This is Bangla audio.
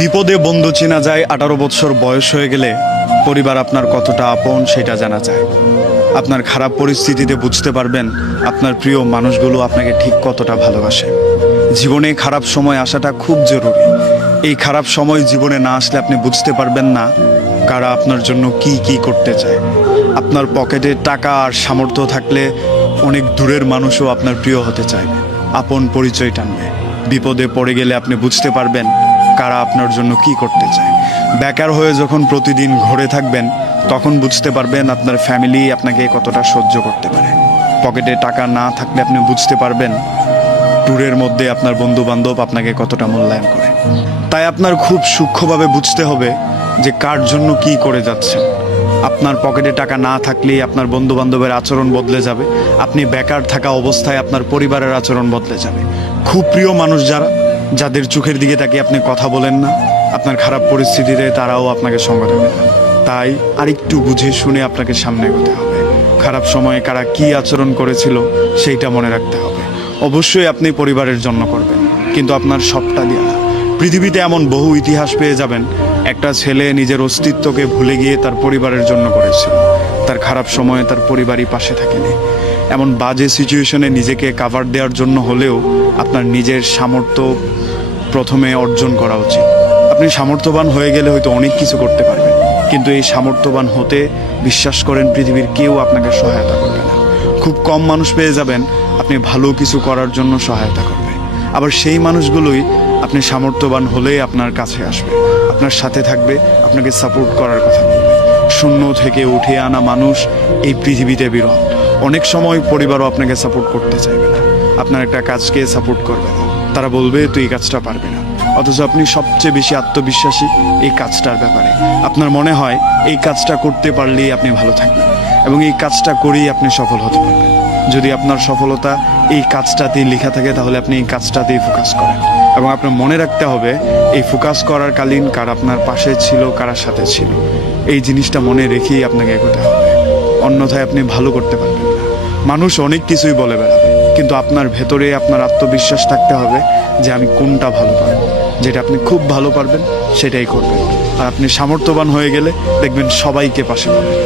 বিপদে বন্ধু চেনা যায়, 18 বছর বয়স হয়ে গেলে পরিবার আপনার কতটা আপন সেটা জানা যায়। আপনার খারাপ পরিস্থিতিতে বুঝতে পারবেন আপনার প্রিয় মানুষগুলো আপনাকে ঠিক কতটা ভালোবাসে। জীবনে খারাপ সময় আসাটা খুব জরুরি। এই খারাপ সময় জীবনে না আসলে আপনি বুঝতে পারবেন না কারা আপনার জন্য কি কি করতে চায়। আপনার পকেটে টাকা আর সামর্থ্য থাকলে অনেক দূরের মানুষও আপনার প্রিয় হতে চায়, আপন পরিচয় টানবে। বিপদে পড়ে গেলে আপনি বুঝতে পারবেন কারা আপনার জন্য কি করতে চায়। বেকার হয়ে যখন প্রতিদিন ঘরে থাকবেন তখন বুঝতে পারবেন আপনার ফ্যামিলি আপনাকে কতটা সহ্য করতে পারে। পকেটে টাকা না থাকলে আপনি বুঝতে পারবেন ট্যুরের মধ্যে আপনার বন্ধু বান্ধব আপনাকে কতটা মূল্যায়ন করে। তাই আপনার খুব সূক্ষ্মভাবে বুঝতে হবে যে কার জন্য কি করে যাচ্ছেন। আপনার পকেটে টাকা না থাকলেই আপনার বন্ধু বান্ধবের আচরণ বদলে যাবে। আপনি বেকার থাকা অবস্থায় আপনার পরিবারের আচরণ বদলে যাবে। খুব প্রিয় মানুষ যাদের চোখের দিকে তাকিয়ে আপনি কথা বলেন না, আপনার খারাপ পরিস্থিতিতে তারাও আপনাকে সঙ্গ দেবে না। তাই আরেকটু বুঝে শুনে আপনাকে সামনে এগোতে হবে। খারাপ সময়ে কারা কি আচরণ করেছিল সেইটা মনে রাখতে হবে। অবশ্যই আপনি পরিবারের জন্য করবেন, কিন্তু আপনার সবটা দিয়ে না। পৃথিবীতে এমন বহু ইতিহাস পেয়ে যাবেন, একটা ছেলে নিজের অস্তিত্বকে ভুলে গিয়ে তার পরিবারের জন্য করেছিল। তার খারাপ সময়ে তার পরিবারই পাশে থাকেনি। এমন বাজে সিচুয়েশনে নিজেকে কাভার দেওয়ার জন্য হলেও আপনার নিজের সামর্থ্য প্রথমে অর্জন করা উচিত। আপনি সামর্থ্যবান হয়ে গেলে হয়তো অনেক কিছু করতে পারবেন, কিন্তু এই সামর্থ্যবান হতে বিশ্বাস করেন পৃথিবীর কেউ আপনাকে সহায়তা করবে না। খুব কম মানুষ পেয়ে যাবেন আপনি ভালো কিছু করার জন্য সহায়তা করবে। আবার সেই মানুষগুলোই আপনি সামর্থ্যবান হলে আপনার কাছে আসবে, আপনার সাথে থাকবে, আপনাকে সাপোর্ট করার কথা বলবে। শূন্য থেকে উঠে আনা মানুষ এই পৃথিবীতে বিরল। অনেক সময় পরিবারও আপনাকে সাপোর্ট করতে চাইবে না, আপনার একটা কাজকে সাপোর্ট করবে না। তারা বলবে তুই এই কাজটা পারবে না, অথচ আপনি সবচেয়ে বেশি আত্মবিশ্বাসী এই কাজটার ব্যাপারে। আপনার মনে হয় এই কাজটা করতে পারলেই আপনি ভালো থাকবেন এবং এই কাজটা করেই আপনি সফল হতে পারবেন। যদি আপনার সফলতা এই কাজটাতেই লেখা থাকে তাহলে আপনি এই কাজটাতেই ফোকাস করেন এবং আপনার মনে রাখতে হবে এই ফোকাস করার কালীন কার আপনার পাশে ছিল, কারার সাথে ছিল, এই জিনিসটা মনে রেখেই আপনাকে এগোতে হবে। অন্যথায় আপনি ভালো করতে পারবেন না। মানুষ অনেক কিছুই বলে বেড়াবে, কিন্তু আপনার ভেতরে আপনার আত্মবিশ্বাস থাকতে হবে যে আমি কোনটা ভালো পারবো। যেটা আপনি খুব ভালো পারবেন সেটাই করবেন। আর আপনি সামর্থ্যবান হয়ে গেলে দেখবেন সবাইকে পাশে পাবেন।